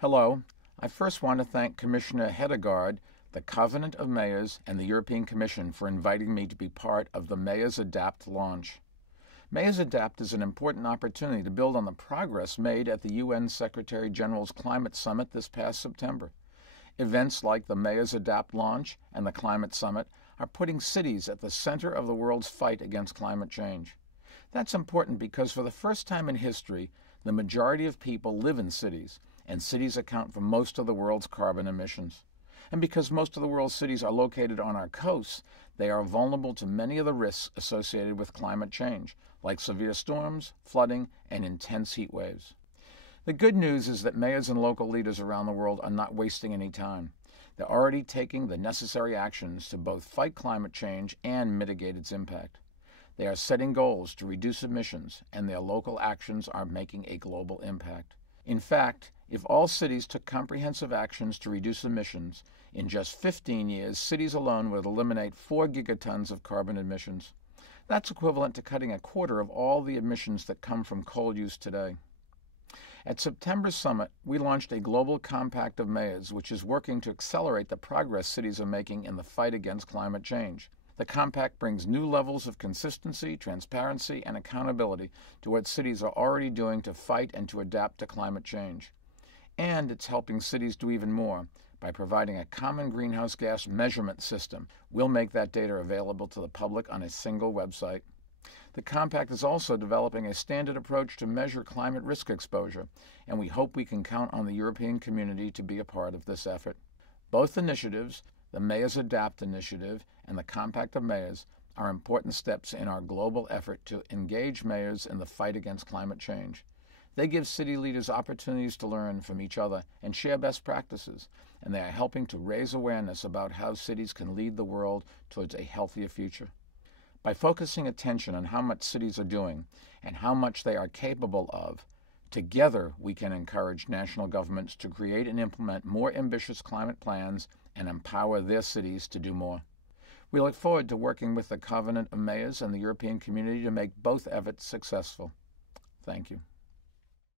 Hello. I first want to thank Commissioner Hedegaard, the Covenant of Mayors, and the European Commission for inviting me to be part of the Mayors Adapt launch. Mayors Adapt is an important opportunity to build on the progress made at the UN Secretary-General's Climate Summit this past September. Events like the Mayors Adapt launch and the Climate Summit are putting cities at the center of the world's fight against climate change. That's important because for the first time in history, the majority of people live in cities, and cities account for most of the world's carbon emissions. And because most of the world's cities are located on our coasts, they are vulnerable to many of the risks associated with climate change, like severe storms, flooding, and intense heat waves. The good news is that mayors and local leaders around the world are not wasting any time. They're already taking the necessary actions to both fight climate change and mitigate its impact. They are setting goals to reduce emissions, and their local actions are making a global impact. In fact, if all cities took comprehensive actions to reduce emissions, in just 15 years, cities alone would eliminate 4 gigatons of carbon emissions. That's equivalent to cutting a quarter of all the emissions that come from coal use today. At September's summit, we launched a global compact of mayors, which is working to accelerate the progress cities are making in the fight against climate change. The compact brings new levels of consistency, transparency, and accountability to what cities are already doing to fight and to adapt to climate change. And it's helping cities do even more by providing a common greenhouse gas measurement system. We'll make that data available to the public on a single website. The compact is also developing a standard approach to measure climate risk exposure, and we hope we can count on the European community to be a part of this effort. Both initiatives, the Mayors Adapt initiative and the Compact of Mayors, are important steps in our global effort to engage mayors in the fight against climate change. They give city leaders opportunities to learn from each other and share best practices, and they are helping to raise awareness about how cities can lead the world towards a healthier future. By focusing attention on how much cities are doing and how much they are capable of, together we can encourage national governments to create and implement more ambitious climate plans and empower their cities to do more. We look forward to working with the Covenant of Mayors and the European community to make both efforts successful. Thank you.